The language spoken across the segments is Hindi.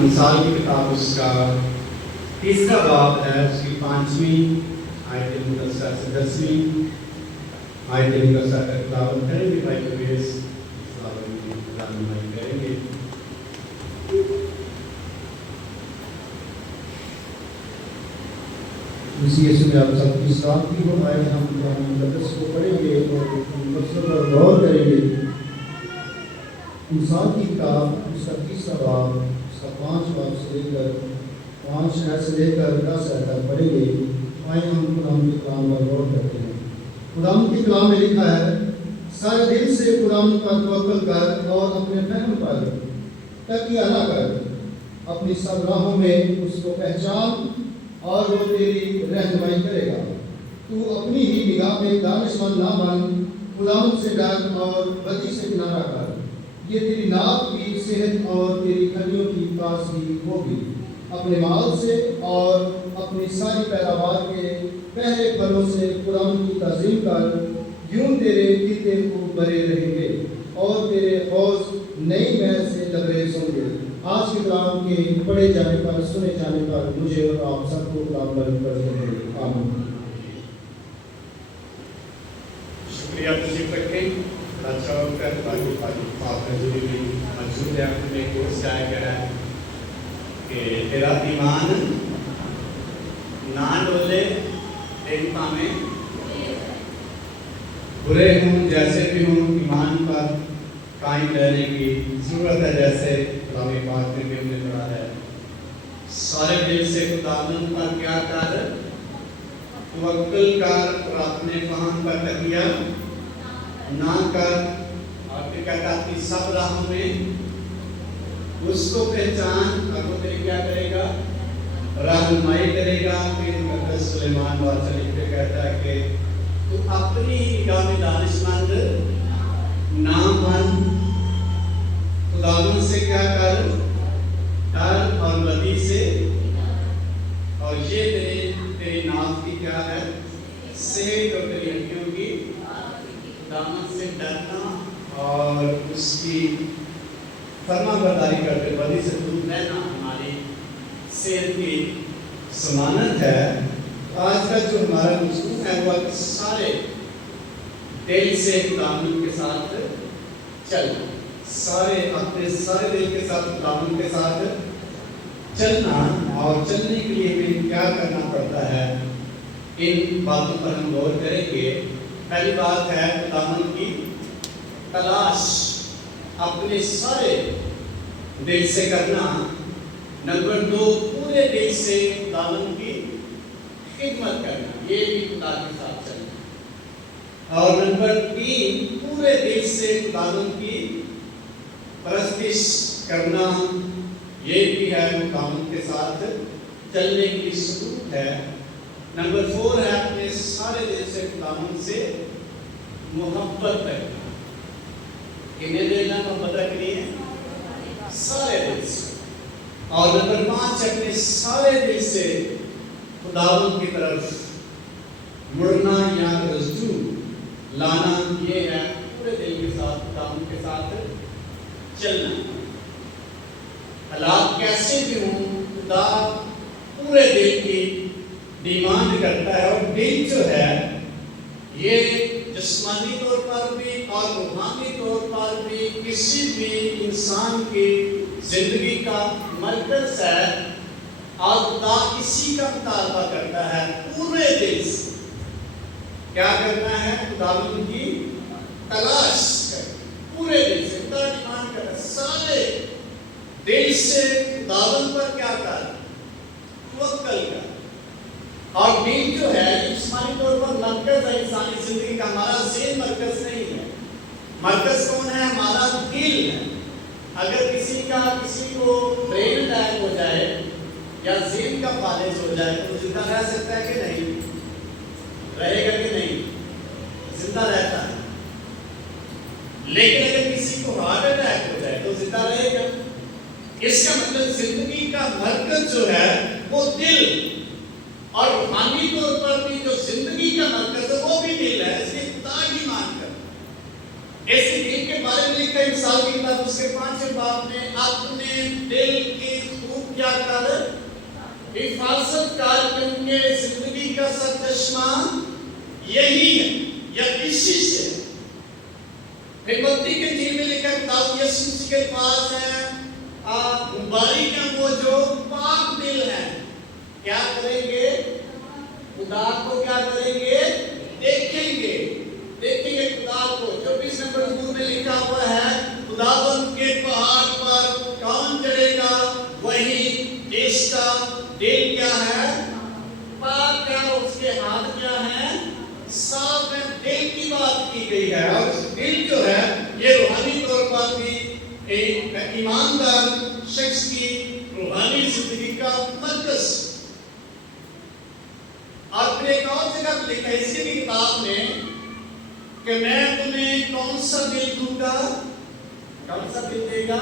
मिसाल की किताब उसका तीसरा बाब है, उसकी 5वीं आयत मुकद्दसा से 10वीं आयत मुकद्दसा का तिलावत करेंगे। भाई कबीर करेंगे। इसी यीशु में आप सबकी सलामती हो। आए हम कुरान मुकद्दस को पढ़ेंगे और लफ्ज़ों पर गौर करेंगे। इंसान की किताब उसका तीसरा बाब, उसका 5 बाब से लेकर 5 आयत से लेकर 10 आयत तक पढ़ेंगे। आए हम कुरान के कलाम पर गौर करते हैं। कुरान के कलाम में लिखा है, सारे दिल से कुरान पर तवक्कुल कर और अपने फहम पर तकिया न कर। अपनी सब राहों में उसको पहचान और वो तेरी रहनुमाई करेगा। तू अपनी ही निगाह में दानिशमंद ना बन, खुदावंद से डर और बदी से किनारा कर। ये तेरी नाक की सेहत और तेरी खलियों की ताजगी होगी। अपने माल से और अपनी सारी पैदावार के पहले फलों से कुरान की ताज़ीम कर। यूं तेरे कीते खूब भरे रहेंगे और तेरे हौज नई मैल से लबरेज होंगे। आज के कलाम के पढ़े जाने पर, सुने जाने पर मुझे और आप सबको कलाम बंद करते हैं। आमीन। शुक्रिया तशरीफ रखें। अच्छा होकर बाकी आपने जुड़ी हुई मौजूद है। अपने कोर्स जाया गया है कि तेरा ईमान ना डोले, तेरी में बुरे हों जैसे भी हों, ईमान पर कायम रहने की जरूरत है। जैसे कलाम पाक में भी हमने पढ़ा है, सारे दिल से खुदावंद पर क्या कर, तवक्कुल कर और अपने फहम पर तकिया ना कर। और फिर कहता अपनी सब राहों में उसको पहचान और वो तेरी क्या करेगा, रहनुमाई करेगा। फिर मुकद्दस सुलेमान बादशाह लिख के कहता है कि तू अपनी निगाह में दानिशमंद ना बन, खुदावंद से क्या कर, डर और बदी से। और ये तेरी नाक की क्या है, सेहत और तेरी हड्डियों की खुदावंद से डरना और उसकी फरमाबरदारी करते बदी से दूर रहना हमारी सेहत की जमानत है। आज का जो हमारा मौजूद है वो सारे दिल से खुदावंद के साथ चलना, अपने सारे दिल के साथ खुदावंद के साथ चलना। और चलने के लिए हमें क्या करना पड़ता है, इन बातों पर हम गौर करेंगे। पहली बात है खुदावंद की तलाश अपने सारे दिल से करना। नंबर 2, पूरे दिल से खुदावंद की खिदमत करना, ये भी खुदा के साथ चलना। और नंबर 3, पूरे दिल से खुदावंद की परस्तिश करना, ये भी है खुदावंद के साथ चलने की सबूत है। नंबर 4 है अपने सारे दिल से खुदावंद से मोहब्बत करना। कितने दिल में मोहब्बत रखनी है, सारे दिल से। और नंबर 5 अपने सारे दिल से खुदावंद की तरफ मुड़ना या रज्जू लाना, ये है पूरे दिल के साथ खुदावंद के साथ चलना। हालात कैसे भी हों, खुदा पूरे दिल की डिमांड करता है। और दिल जो है ये जिस्मानी तौर पर भी और रूहानी तौर पर भी किसी भी इंसान की जिंदगी का मरकज है। और खुदा इसी का मुतालबा करता है पूरे दिल से। क्या करना है, खुदावंद की तलाश कर पूरे दिल से। खुदा डिमांड कर सारे दिल से खुदावंद पर क्या कर, तवक्कुल कर। और दिल जो है जिस्मानी तौर पर मरकज है इंसानी जिंदगी का, हमारा ज़हन मरकज नहीं है। मरकज कौन है, हमारा दिल है। अगर किसी को ब्रेन अटैक हो जाए या ज़हन का फालिज हो जाए तो जिंदा रह सकता है कि नहीं, रहेगा कि नहीं, जिंदा रहता है। लेकिन अगर किसी को हार्ट अटैक हो जाए तो जिंदा रहेगा। इसका मतलब जिंदगी का मरकज जो है वो दिल, और रूहानी तौर पर भी जो जिंदगी का मरकज है वो भी दिल है। इसलिए खुदा की मान कर ऐसे दिल के बारे में लिखा है मिसाल की किताब उसके 5वें बाब में, अपने दिल की क्या कर हिफाजत कर, क्योंकि जिंदगी का सरचश्मा यही है या इसी से। फिर मत्ती के इंजील में लिखा है यीशु के पास है मुबारक है वो जो पाक दिल है, क्या करेंगे? खुदा को क्या करेंगे? देखेंगे, देखेंगे खुदा को। 24 नंबर मजमूर में लिखा हुआ है खुदाबंद के पहाड़ पर कौन चढ़ेगा? वही जिसका दिल क्या है? पाक है, उसके हाथ क्या है? साफ है। दिल की बात की गई है, और दिल जो है ये रूहानी तौर पर भी एक ईमानदार शख्स की रूहानी जिंदगी का मरकज। और फिर एक और जगह लिखा है इसी की किताब में कि मैं तुम्हें कौन सा दिल दूंगा? कौन सा दिल देगा?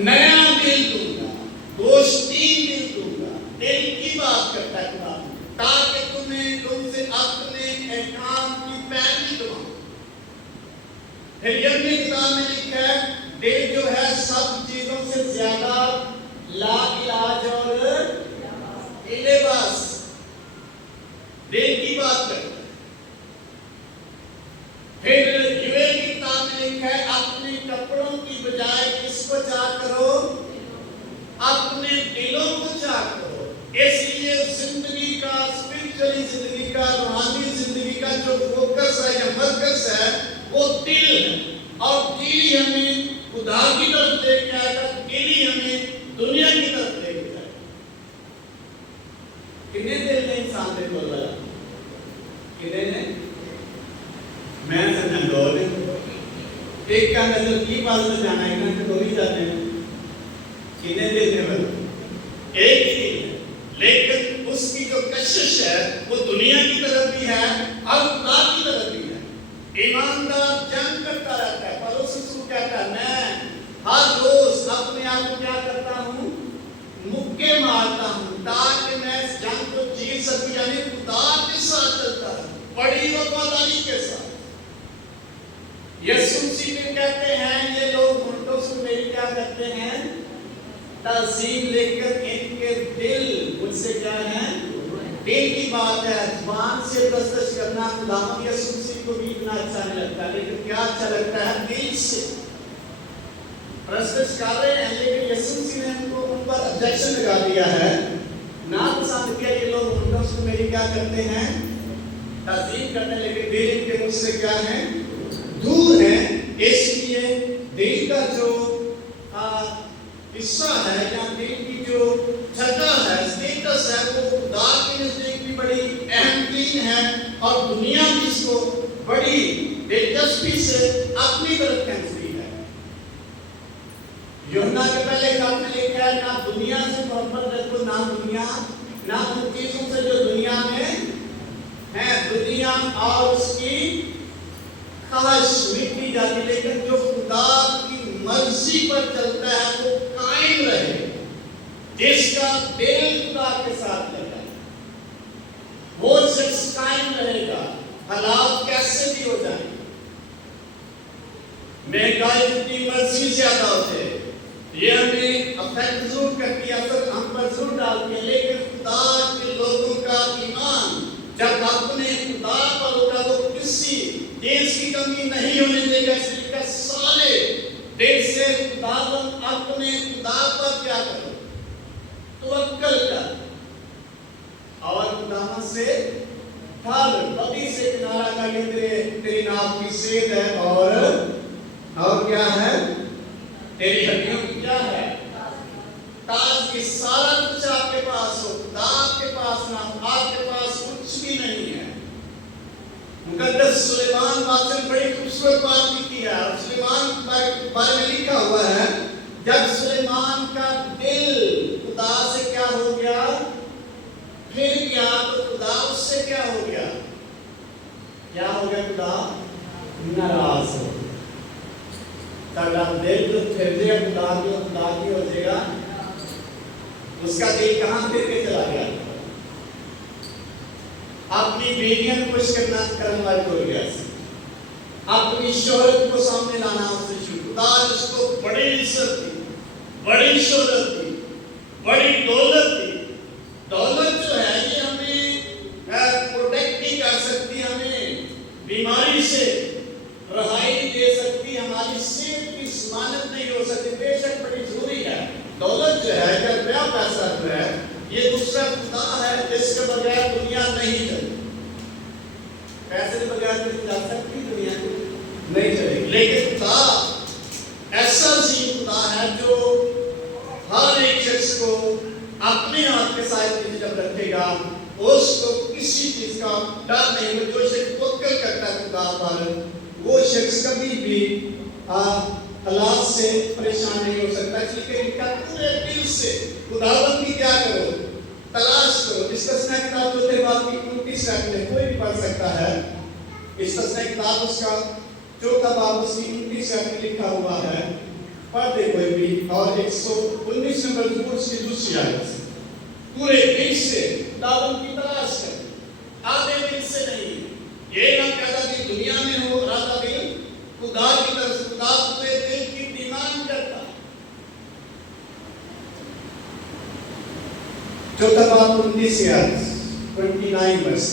नया दिल दूंगा, दोस्ती दिल दूंगा। दिल की बात करता है खुदा, ताकि तुम्हें तुमसे अपने अहकाम की पैरवी करो। फिर यही किताब में लिखा है दिल जो है सब चीजों से ज्यादा लाइलाज और इलेबास, दिल की बात करता है। फिर यूएल की किताब में लिखा है अपने कपड़ों की बजाय किसको चाह करो? अपने दिलों को चाह करो। इसलिए जिंदगी का, स्पिरिचुअली जिंदगी का, रूहानी जिंदगी का जो फोकस है या मरकज है वो दिल है, और दिल ही हमें खुदा की तरफ लेके आएगा, दिल ही हमें दुनिया की तरफ लेके जाएगा। कितने दिल ने इंसान ने बोल रहा? कितने ने? मैं समझा दो ने। एक का नजर की पास में जाना है ना, तो ही जाते हैं। कितने दिल ने बोला? एक ही दिल है, लेकिन उसकी जो कशिश है वो दुनिया की तरफ भी है और खुदा की तरफ भी है। ईमानदार जंग करता रहता है। पौलुस कहता है मैं हर रोज अपने आप को क्या करता हूँ? मुक्के मारता हूँ, ताकि मैं इस जंग को जीत सकूं। यानी खुदा के साथ चलता है, बड़ी वफादारी के साथ। यीशु मसीह कहते हैं ये लोग घंटों से मेरी क्या करते हैं? तज़ीम, लेकर इनके दिल मुझसे क्या है? दिल की बात है। जुबान से प्रस्तुत करना खुदावंद यीशु मसीह को भी इतना अच्छा नहीं लगता, लेकिन क्या अच्छा लगता है? दिल से प्रस्तुत कर रहे हैं, लेकिन यीशु मसीह ने उनको उन पर ऑब्जेक्शन लगा दिया है, ना पसंद किया। ये लोग घंटों से मेरी क्या करते हैं? तज़ीम करते, लेकिन दिल इनके मुझसे क्या है? दूर है। इसलिए दिल का जो हिस्सा है या दिल की जो जगह है, स्टेटस है, वो खुदा के नजदीक भी बड़ी अहम है, और दुनिया भी इसको बड़ी दिलचस्पी से अपनी तरफ खींचती है। यूहन्ना के पहले खत में लिखा है ना दुनिया से मोहब्बत रखो, ना दुनिया, ना उन चीजों से जो दुनिया में है। दुनिया और उसकी ख्वाहिश मिट जाती, लेकिन जो खुदा की मर्जी पर चलता है वो कायम रहे। जिसका दिल खुदा के साथ लगा वो शख्स कायम रहेगा, हालात कैसे भी हो जाए। महंगाई जितनी मर्जी ज्यादा होते, ये हमें अफेक्ट जरूर करती है, असर हम पर जरूर डालती है, लेकिन खुदा के लोगों का ईमान जब अपने खुदा पर होगा वो किसी चीज की कमी नहीं होने देगा। इसलिए सारे दिल से खुदावंद अपने खुदा पर क्या करो? तवक्कल कर, और खुदावंद से ढाल, नदी से किनारा का ये तेरी नाव की सेध है, और क्या है? तेरी हड्डियों की क्या है? ताज की। सारा कुछ आपके पास हो, खुदा आपके पास ना हो, आपके पास कुछ भी नहीं है। मुकद्दस सुलेमान बादशाह ने बड़ी खूबसूरत बात लिखी है। सुलेमान के बारे में लिखा हुआ है जब सुलेमान का दिल खुदा से क्या हो गया? फिर गया, तो खुदा उससे क्या हो गया? क्या हो गया? खुदा नाराज हो। दिल जो फिर गया खुदा की हो जाएगा, उसका दिल कहां फिर के चला गया? अपनी बेटियां को खुश करना करने वाले हो गया, अपनी शोहरत को सामने लाना उससे शुरू। खुदा उसको बड़ी इज्जत दी, बड़ी शोहरत दी, बड़ी दौलत थी। दौलत जो है ये हमें प्रोटेक्ट नहीं कर सकती, हमें बीमारी से रहाई नहीं दे सकती, हमारी सेहत की जमानत नहीं हो सकती। बेशक बड़ी जरूरी है दौलत जो है, या रुपया पैसा जो है, ये दूसरा खुदा है जिसके बगैर दुनिया नहीं चलती। पैसे के बगैर चल सकती दुनिया नहीं चलेगी, लेकिन खुदा ऐसा सी खुदा है जो हर एक शख्स को अपने हाथ के साथ जब रखेगा उसको किसी चीज का डर नहीं हो। जो शख्स तवक्कुल करता है खुदा पर, वो शख्स कभी भी हालात से परेशान नहीं हो सकता। इसलिए लिखा पूरे दिल से खुदावंद की क्या करो, तलाश करो। इस तस्नीह किताब जो थे बात की 29 में कोई भी पढ़ सकता है। इस तस्नीह किताब उसका चौथा बाब उसकी 29 में लिखा हुआ है, पढ़ दे कोई भी। और 119 नंबर ज़बूर की दूसरी आयत, पूरे दिल से खुदावंद की तलाश कर, आधे दिल से नहीं। ये ना कहता कि दुनिया में हो आधा दिल खुदा की तरफ, खुदा पूरे दिल की डिमांड करता। चौथा बाब 29 आयत 29 वर्स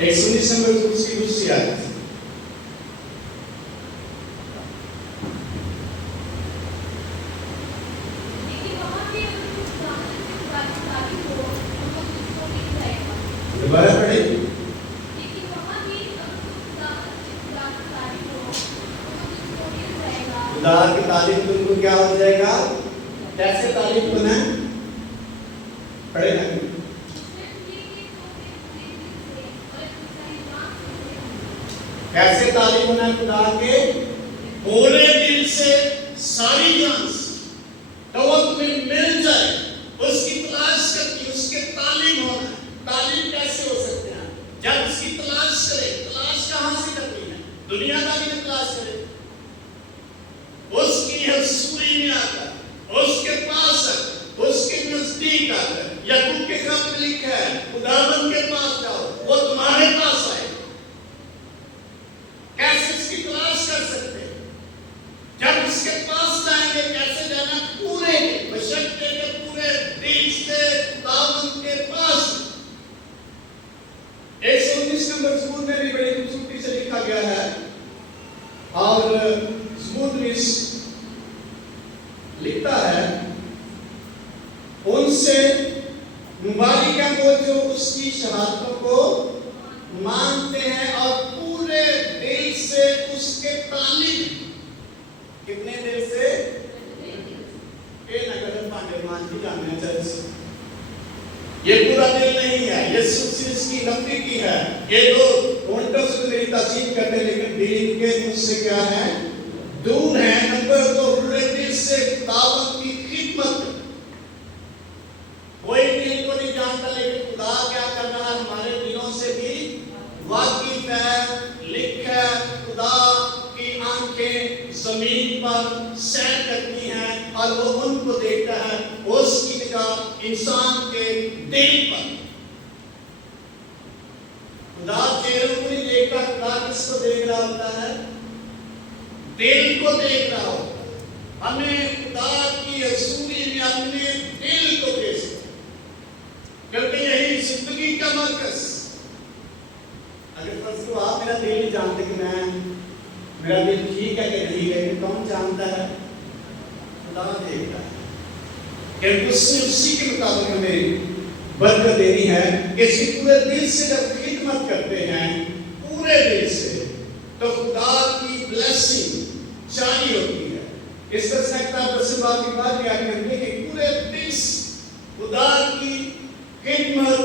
119 नंबर ज़बूर की दूसरी आयत। दोबारा पढ़े। खुदा की तारीफ तुमको क्या हो जाएगा? कैसे तारीफ होना है? पढ़े ना। कैसे तारीफ होना है खुदा के? पूरे दिल से, सारी जान से। तो वो तुम्हें मिल जाए, उसकी तलाश करती, उसके तालीम होना है। तालीम कैसे हो सकते हैं? जब उसकी तलाश करें। तलाश कहां से करनी है? दुनियादारी में तलाश करें, उसकी हसूरी में आकर, उसके पास आकर, उसके नजदीक आकर। याकूब के खत में लिखा है खुदावंद के पास जाओ, वो तुम्हारे पास आए। कैसे इसकी तलाश कर सकते हैं? जब उसके पास जाएंगे, कैसे जाना? पूरे बशर्ते के पूरे दिल से खुदावंद के पास। 119 नंबर ज़बूर में भी बड़ी खूबसूरती से लिखा गया है। और ज़बूर लिखता है, उनसे मुबारक है वो जो उसकी शहादतों को मानते हैं और पूरे दिल से उसके तालीम। कितने दिल से? नगर पांडे मान की जाने चर्च, ये पूरा दिल नहीं है, ये इसकी नफरी की है। ये लोग उल्टों से मेरी तासीर करते हैं, लेकिन दिल के मुझसे क्या है? दूर है। नंबर 2, पूरे दिल से खुदावंद की खिदमत। कोई दिल को नहीं जानता, लेकिन खुदा क्या कर रहा है? हमारे दिलों से भी वाकिफ है, लिखा है। खुदा की आंखें जमीन पर सैर करती हैं और वो उनको देखता है। उसकी निगाह इंसान के दिल पर। खुदा चेहरे को नहीं देखता, खुदा किसको देख रहा होता है? दिल को देख रहा होता है। हमें खुदा की हसूरी में अपने दिल को देखना, क्योंकि यही जिंदगी का मरकज। अगर फर्ज आप मेरा दिल नहीं जानते कि मेरा दिल ठीक है कि नहीं, लेकिन कौन जानता है? खुदा देखता है, क्योंकि उसने उसी के मुताबिक हमें बरकत देनी है। किसी पूरे दिल से जब खिदमत करते हैं, पूरे दिल से, तो खुदा की ब्लेसिंग जारी होती है। इस तरह किताब से बात की बात क्या करते हैं कि पूरे दिल से खुदा की खिदमत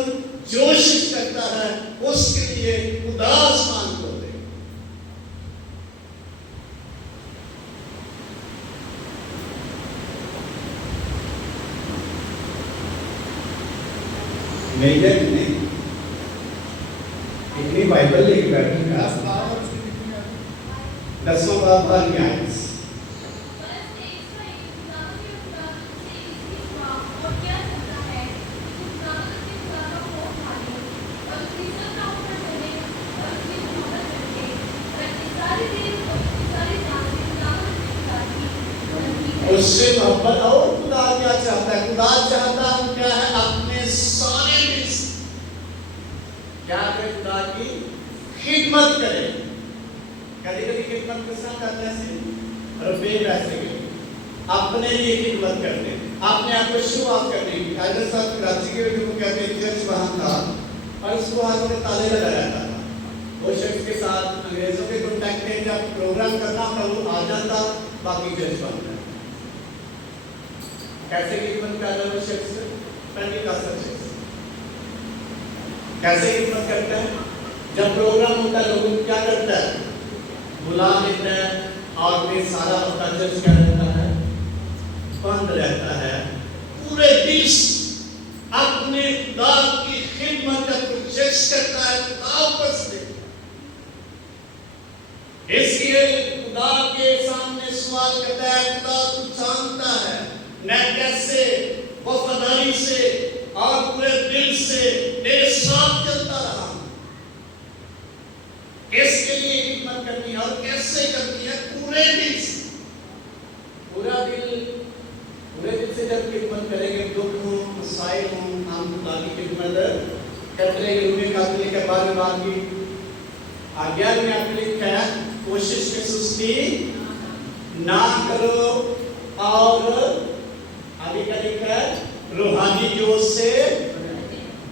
जो शिश करता है, उसके लिए खुदा आसमान को दे। नहीं है नहीं, इतनी बाइबल लेके बैठे हैं। 10वां बाब बाहर में आए। उससे मोहब्बत। और खुदा क्या चाहता है? खुदा चाहता है क्या है? अपने सारे दिल से क्या करें? खुदा की खिदमत करें। कभी कभी खिदमत किस तरह करते हैं? रुपये पैसे के अपने लिए खिदमत करते हैं, अपने आप को शो ऑफ करने की। हैदर साहब कराची के लोगों को कहते हैं चर्च वहाँ था और उसको हाथों में ताले लगा रहता था। वो शख्स के साथ अंग्रेजों के कॉन्टैक्ट में जब प्रोग्राम करना था वो आ जाता, बाकी चर्च बंद है। कैसे खिदमत करता है वो शख्स? पेंटिकॉस्टल शख्स कैसे खिदमत करता है? जब प्रोग्राम होता है लोगों को क्या करता है? बुला लेता है और फिर सारा उसका चर्च क्या रहता है? बंद रहता है। पूरे दिल से अपने खुदा की खिदमत का कोशिश करता है, खुदा पर से। इसलिए खुदा के सामने सवाल करता है, खुदा तू जानता है मैं कैसे वफादारी से और पूरे दिल से तेरे साथ चलता रहा हूं। किसके लिए खिदमत करनी है और कैसे करनी है? पूरे दिल से। पूरे दिल से जब खिदमत करेंगे, दुख हो, मसाइल हो, हम खुदा की खिदमत करते रहेंगे। उन्हें काफिले के बारे में बात की आज्ञा में आपने लिखा है, कोशिश में सुस्ती ना करो और आगे क्या लिखा है? रूहानी जोश से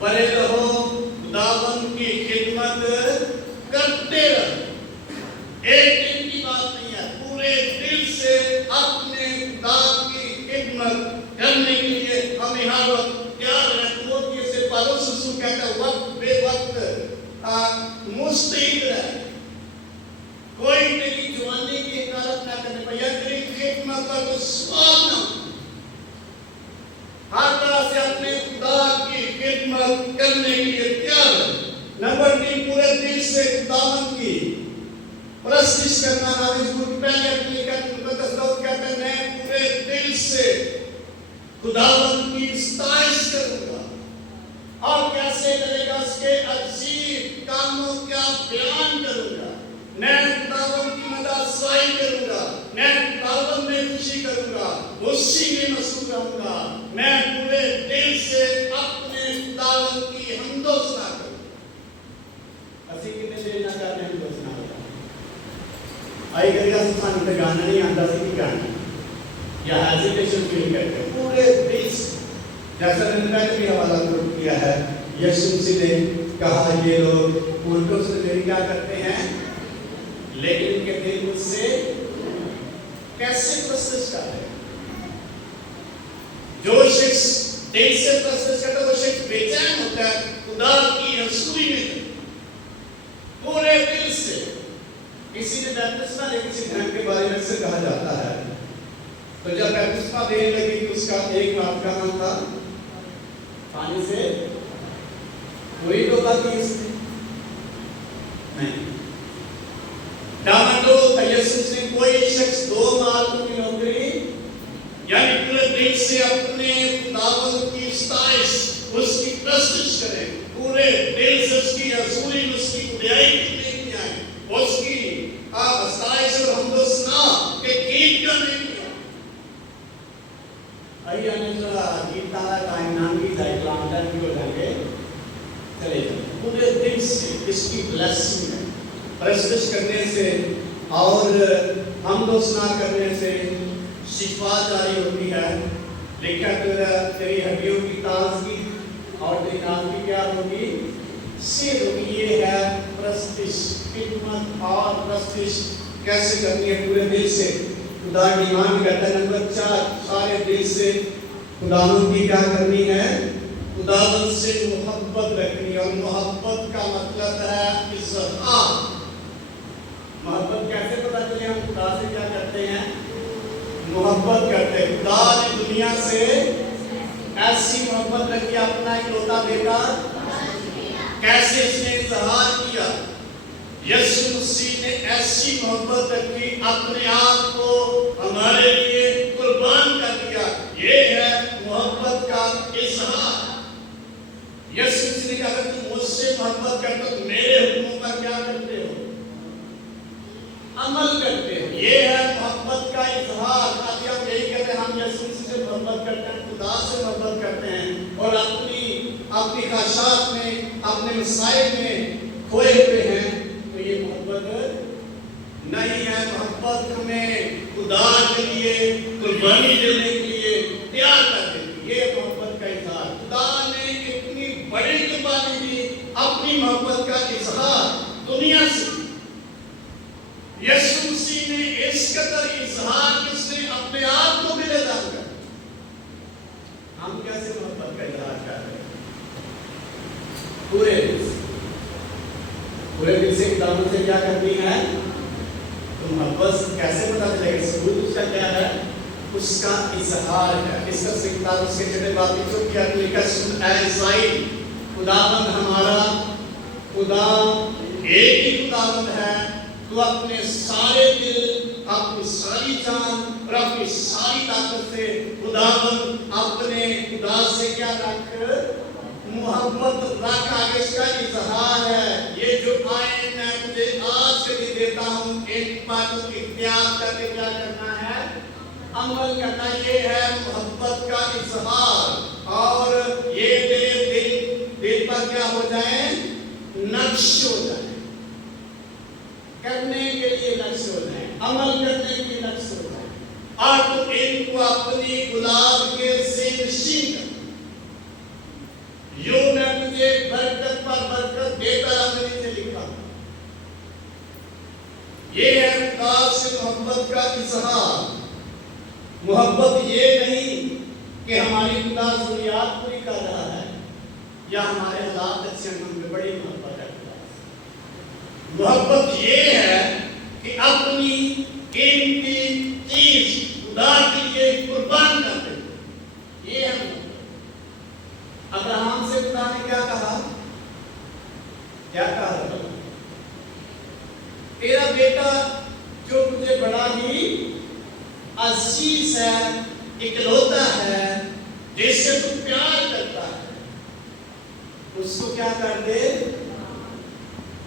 बने रहो, खुदावंद की खिदमत करते रहो। एक दिन की बात नहीं है, पूरे दिल से अपने खुदा की खिदमत करने के लिए हमें हर वक्त तैयार रहना चाहिए। जैसे पौलुस रसूल कहता है, वक्त बेवक्त मुस्तैद रहे। कोई तेरी जवानी की हिकारत ना करने पर, या तेरी खिदमत पर तो स्वाब ना हो। हर तरह से अपने खुदा की खिदमत करने के लिए तैयार है। नंबर 3, पूरे दिल से खुदावंद की प्रस्तिश करना। पहले अपने कहते हैं मैं पूरे दिल से खुदावंद की स्ताइश करूंगा। और कैसे करेगा? उसके अजीब कामों का बयान करूंगा। मैं खुदावंद की मदासवाई करूंगा, मैं खुदावंद में खुशी करूंगा, उसी में मसरूफ रहूंगा। मैं पूरे दिल से अपने खुदावंद की हमदोसना करूंगा। ਅਸੀਂ कितने देर ना करते हैं हमदोसना होता आई करेगा। ਸਾਨੂੰ ਤੇ गाना नहीं आता ਸੀ कि गाना या हेजिटेशन फील करते हैं पूरे दिल से। जैसा मैंने पहले भी हवाला किया है, यीशु मसीह ने कहा ये लोग उल्टों से मेरी क्या करते हैं, लेकिन उनके दिल मुझसे कैसे प्रस्तुत कर रहे हैं? जो शख्स दिल से प्रस्तुत करता है वो शख्स बेचैन होता है खुदा की हजूरी में पूरे दिल से। किसी ने बैप्तिस्मा ले किसी धर्म के बारे में से कहा जाता है, तो जब बैप्तिस्मा देने लगी तो उसका एक बात कहा था, पानी से कोई धोखा की इसने नहीं। दामदो यीशु ने कोई शख्स 2 मार्कों की नौकरी यानी पूरे दिल से अपने खुदावंद की स्ताइश उसकी प्रस्तुत करे, पूरे दिल से उसकी हजूरी उसकी खुदाई करने की आए, उसकी स्ताइश और हमदोसना के गीत गाने की आई आने चला गीत तारा टाइम नाम की जाए लंदन की हो जाएंगे चले पूरे दिल से इसकी ब्लेसिंग है। प्रस्तुत करने से और हमदोसना करने से शिफा जारी होती है। लिखा तेरी हड्डियों की ताजगी और तेरी नाम की क्या होगी? सेहत होगी। ये है प्रस्तुत खिदमत और प्रस्तुत कैसे करनी है? पूरे दिल से खुदा की मान करता है। नंबर 4, सारे दिल से खुदावंद की क्या करनी है? खुदावंद से मोहब्बत रखनी। और मोहब्बत का मतलब है इज़हार। मोहब्बत कैसे पता चले हम खुदा से क्या करते हैं? मोहब्बत करते हैं। खुदा ने दुनिया से ऐसी मोहब्बत रखी, अपना इकलौता बेटा कैसे इसने इज़हार किया? यीशु मसीह ने ऐसी मोहब्बत रखी, अपने आप को हमारे लिए कुर्बान कर दिया। ये है मोहब्बत का इज़हार। यीशु मसीह ने कहा अगर तुम मुझसे मोहब्बत करते हो तो मेरे हुक्मों का क्या करते हो? अमल करते हो। ये है मोहब्बत का इज़हार। आज हम यही कहते खुदा से मोहब्बत करते हैं और अपनी अपनी ख्वाहिशात में, अपने मसाइल में खोए हुए हैं, तो ये मोहब्बत नहीं है। मोहब्बत हमें खुदा के लिए कुर्बानी देने के लिए तैयार कर देती है। ये मोहब्बत का इजहार, खुदा ने इतनी बड़ी कुर्बानी दी, अपनी मोहब्बत का इजहार दुनिया से। यीशु मसीह ने इस कदर इजहार किसने अपने आप को भी दान कर। हम कैसे मोहब्बत का इजहार कर रहे हैं? पूरे दिल से खुदावंद से क्या करनी है? तो मोहब्बत कैसे पता चलेगा? सबूत उसका क्या है? उसका इजहार है। इसका सिक्का उसके चढ़े बातें जो क्या लिखा, सुन ऐ इस्राएल, खुदावंद हमारा खुदा एक ही खुदावंद है। तू अपने सारे दिल, अपनी सारी जान और अपनी सारी ताकत से खुदावंद अपने खुदा से क्या रख? मोहब्बत रख। आगे इसका इजहार है। ये जो आयन मैं तुझे आज के लिए देता हूँ, एक बात इख्तियार करके क्या करना है? अमल करना। ये है मोहब्बत का इजहार। और ये तेरे दिल पर क्या हो जाए? नक्श हो जाए, करने के लिए नक्श हो जाए, अमल करने के लिए नक्श हो जाए। और तुम इनको अपनी गुलाब के से नशीन कर। यूं मैं तुझे बरकत पर बरकत देता रहूंगा, नीचे लिखा। ये है खुदा से मोहब्बत का इजहार। मोहब्बत ये नहीं कि हमारी खुदा जरूरियात पूरी कर रहा है या हमारे हालात अच्छे हैं, हमें बड़ी मोहब्बत है। मोहब्बत ये है कि अपनी कीमती चीज खुदा के लिए कुर्बान कर दे। ये है मोहब्बत। अब्राहम से खुदा ने क्या कहा? क्या कहा? तेरा बेटा जो तुझे बड़ा ही अजीज है, इकलौता है, जिससे तू प्यार करता है, उसको क्या कर दे?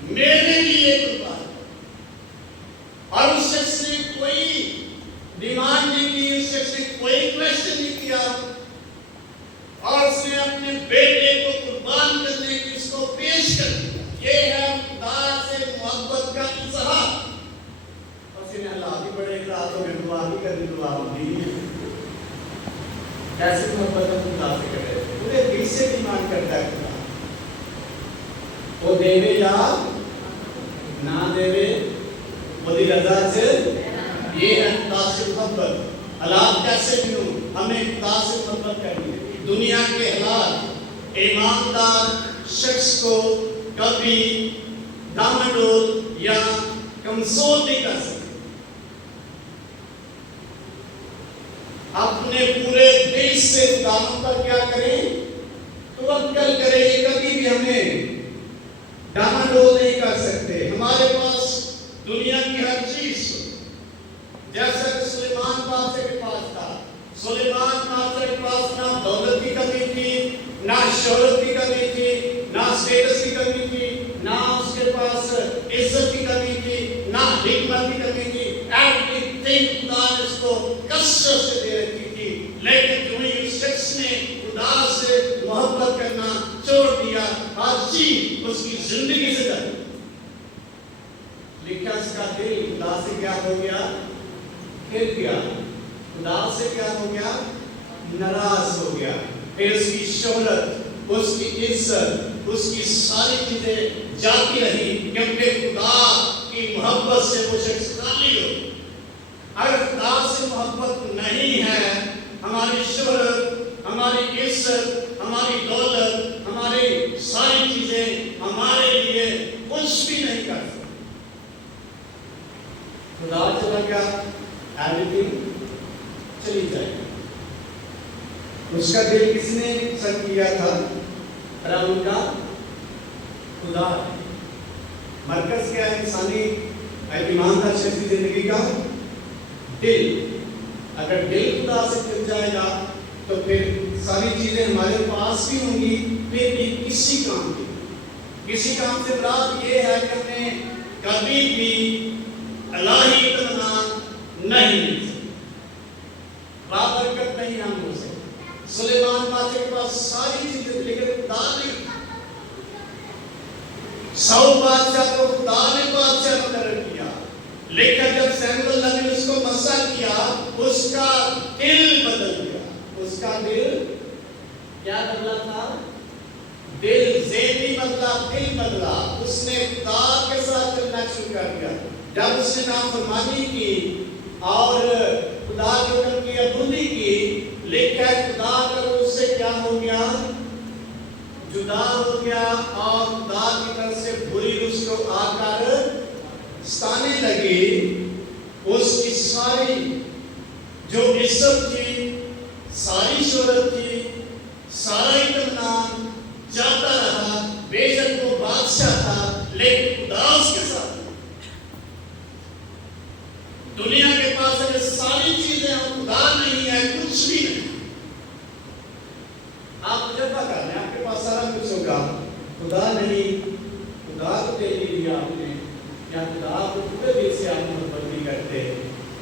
मेरे लिए कुर्बान। और उस शख्स ने कोई डिमांड नहीं की, उस शख्स ने कोई क्वेश्चन नहीं किया और उसने अपने बेटे को कुर्बान करने की उसको पेश कर दिया। ये है खुदा से मोहब्बत का इजहार। बस इन हालात ही बड़े हालातों में दुआ भी करनी, दुआ होती है। कैसे मोहब्बत हम खुदा से करें? पूरे दिल से डिमांड करता है खुदा। वो देवे या ना देवे, वो रजा से। ये है खुदा से मोहब्बत। हालात कैसे भी हो, हमें खुदा से मोहब्बत करनी है। दुनिया के हालात ईमानदार शख्स को कभी डामाडोल या कमजोर नहीं कर सकते। अपने पूरे दिल से खुदावंद पर क्या करें? तवक्कल करें। कभी भी हमें डामाडोल नहीं कर सकते। हमारे पास दुनिया की हर चीज, जैसा कि सुलेमान बादशाह के पास था। सुलेमान बादशाह के पास ना दौलत की कमी थी, ना शोहरत की कमी थी, ना स्टेटस की कमी थी, ना उसके पास इज्जत की कमी थी, ना हिकमत की कमी थी। एवरीथिंग खुदा ने उसको कसरत से दे रखी थी। लेकिन जो ही उस शख्स ने खुदा से मोहब्बत करना छोड़ दिया, हर चीज उसकी जिंदगी से कर लिखा, उसका दिल खुदा से क्या हो गया? हिल गया। खुदा से क्या हो गया? नाराज हो गया। फिर उसकी शोहरत, उसकी इज्जत, उसकी सारी चीजें जाती रही, क्योंकि खुदा की मोहब्बत से वो शख्स खाली हो। अगर खुदा से मोहब्बत नहीं है, हमारी शोहरत, हमारी इज्जत, हमारी दौलत, हमारी सारी चीजें हमारे लिए कुछ भी नहीं कर सकती। खुदा चला गया, एवरीथिंग चली जाएगी। उसका दिल किसने सर किया था? रब का खुदा। मरकज क्या है इंसानी ईमानदार शख्स की जिंदगी का? दिल। अगर दिल खुदा से मिल जाएगा तो फिर सारी चीजें हमारे पास भी होंगी, फिर भी किसी काम की। किसी काम से मुराद ये है कि हमें कभी भी इलाही तमन्ना नहीं, बाबरकत नहीं हम हो सकते। सुलेमान बादशाह के पास सारी चीजें, लेकिन खुदा नहीं। साउल बादशाह को खुदा ने बादशाह मुकर्रर किया, लेकिन जब सैमुअल नबी ने उसको मसा किया, उसका दिल बदल गया। उसका दिल क्या बदला था? दिल ज़ेनी बदला, दिल बदला। उसने खुदा के साथ चलना शुरू कर दिया। जब उसने नाफरमानी की और खुदा के हुक्म की अबूदी की, लेकिन खुदा का उससे क्या हो गया? जुदा हो गया और खुदा की तरफ से बुरी उसको आकर सताने लगी। उसकी सारी जो इज्जत थी, सारी शोहरत थी, सारा इत्मीनान जाता रहा। बेशक वो बादशाह था, लेकिन खुदा उसके साथ। दुनिया के पास अगर सारी चीजें और खुदा नहीं है, कुछ भी नहीं। आप तजर्बा कर लें, आपके पास सारा कुछ होगा, खुदा नहीं, खुदा को दे दिया आपने, या खुदा को पूरे दिल से आप मोहब्बत नहीं करते,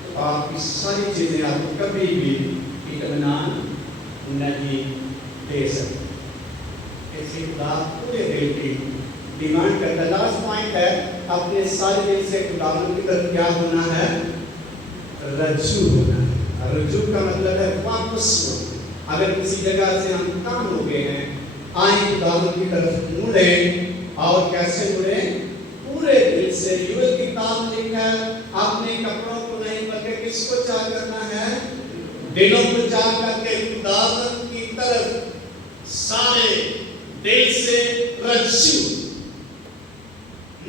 तो आपकी सारी चीजें आपको कभी भी इत्मीनान नहीं दे सकते। इसलिए खुदा पूरे दिल की डिमांड करता है। लास्ट पॉइंट है, अपने सारे दिल से खुदा की तरफ क्या होना है? रज्जू होना है। रज्जू का मतलब है वापस होना। अगर किसी जगह से हम काम हो गए हैं, आए खुदा की तरफ मुड़े, और कैसे मुड़े? पूरे दिल से। यूएल की किताब में लिखा है, अपने कपड़ों को नहीं बल्कि किसको चाह करना है? दिलों को चाह करके खुदा की तरफ सारे दिल से रज्जू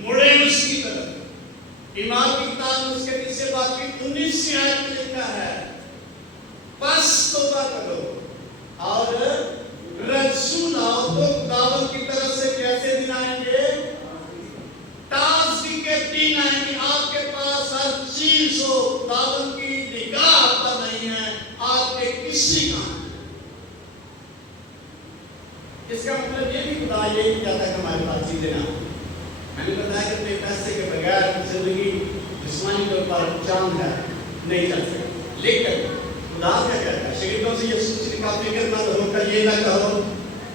मुड़े उसकी तरफ। ईमान की किताब में उसके पीछे बाकी 19 आयत में लिखा है, बस तौबा करो और रज्जू लाओ, तो खुदावंद की तरफ से कैसे दिन आएंगे? ताज़गी के दिन आएंगे। आपके पास हर चीज हो, खुदावंद की निगाह पर नहीं है, आपके किसी का। इसका मतलब ये भी खुदा ये नहीं चाहता कि हमारे पास चीजें ना। मैंने बताया कि अपने पैसे के बगैर जिंदगी जिस्मानी तौर पर चांद है, नहीं चल सकती। लेकिन खुदा क्या कहता है? शहीदों से ये सोचने का फिक्रमंद होकर ये ना कहो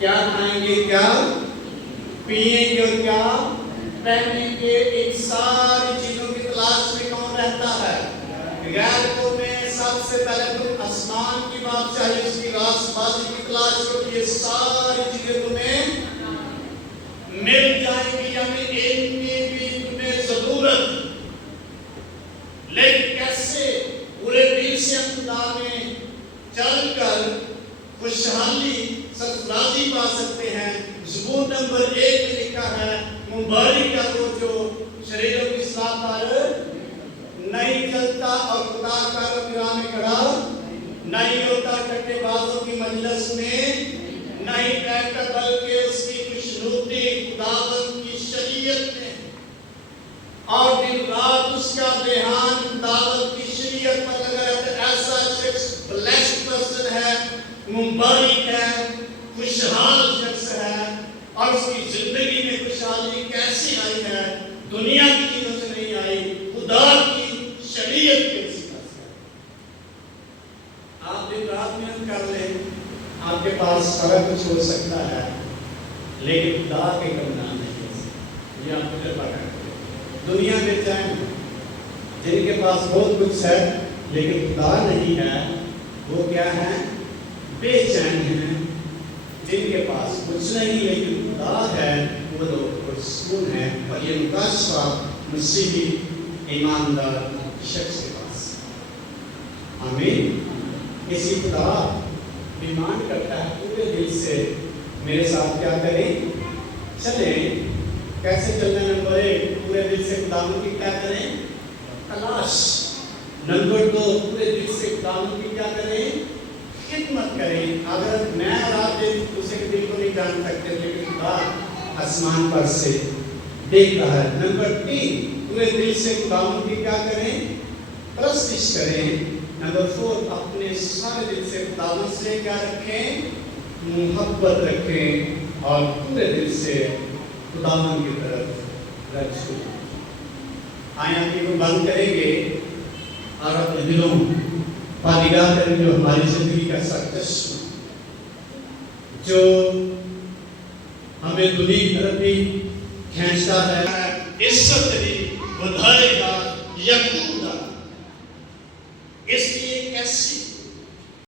क्या खाएंगे, क्या पिएंगे और क्या पहनेंगे। इन सारी चीजों की तलाश में कौन रहता है? गैर में सबसे पहले तुम आसमान की बात चाहिए, उसकी रास्तबाजी की तलाश करो। ये सारी चीजें तुम्हें मिल जाएगी, यानी इनकी भी तुम्हें जरूरत। लेकिन कैसे पूरे दिल से हम खुदा में चलकर खुशहाली सरफराजी पा सकते हैं? ज़बूर नंबर 1 में लिखा है, मुबारक है वो जो शरीरों की सलाह पर नहीं चलता और खुदा का रब में खड़ा नहीं होता, टट्टेबाजों की मजलिस में नहीं बैठता, बल्कि उसकी खुशनुदी खुदावंद की शरीयत में, और दिन रात उसका ध्यान खुदावंद की शरीयत पर लगा रहता है। ऐसा शख्स ब्लेस्ड पर्सन है, मुबारक है, खुशहाल शख्स है। और उसकी जिंदगी में खुशहाली कैसी आई है? दुनिया की चीजों से नहीं आई, खुदा की शरीयत के वसीला से। आप दिन रात मेहनत कर लें, आपके पास सारा कुछ हो सकता है, लेकिन खुदा के कमनाम नहीं हो सकता। ये आप तजर्बा करते हैं। दुनिया में चाहे जिनके पास बहुत कुछ है लेकिन खुदा नहीं है, वो क्या है? बेचैन हैं। जिनके पास कुछ नहीं लेकिन खुदा है, वो लोग पुरसकून है। और ये मुकाशफा मसीही ईमानदार शख्स के पास। आमीन। इसी खुदा डिमांड करता है पूरे दिल से मेरे साथ क्या करें? चलें। कैसे चलना? नंबर 1, पूरे दिल से खुदावंद की क्या करें? तलाश। नंबर 2, पूरे दिल से खुदावंद की क्या करें? खिदमत करें। अगर मैं और आप दूसरे के दिल को नहीं जान सकते, लेकिन खुदा आसमान पर से देख रहा है। नंबर 3, पूरे दिल से खुदावंद की क्या करें? प्रस्तिश करें। नंबर 4, अपने सारे दिल से खुदावंद से क्या रखें? मोहब्बत रखें और पूरे दिल से खुदावंद की तरफ रखें। आए आंखें को बंद करेंगे और अपने दिलों पर निगाह करेंगे जो हमारी जिंदगी का सच जो हमें दुनिया की तरफ भी खींचता है। इज्जत तेरी बढ़ाएगा यकूब दा। इसलिए कैसी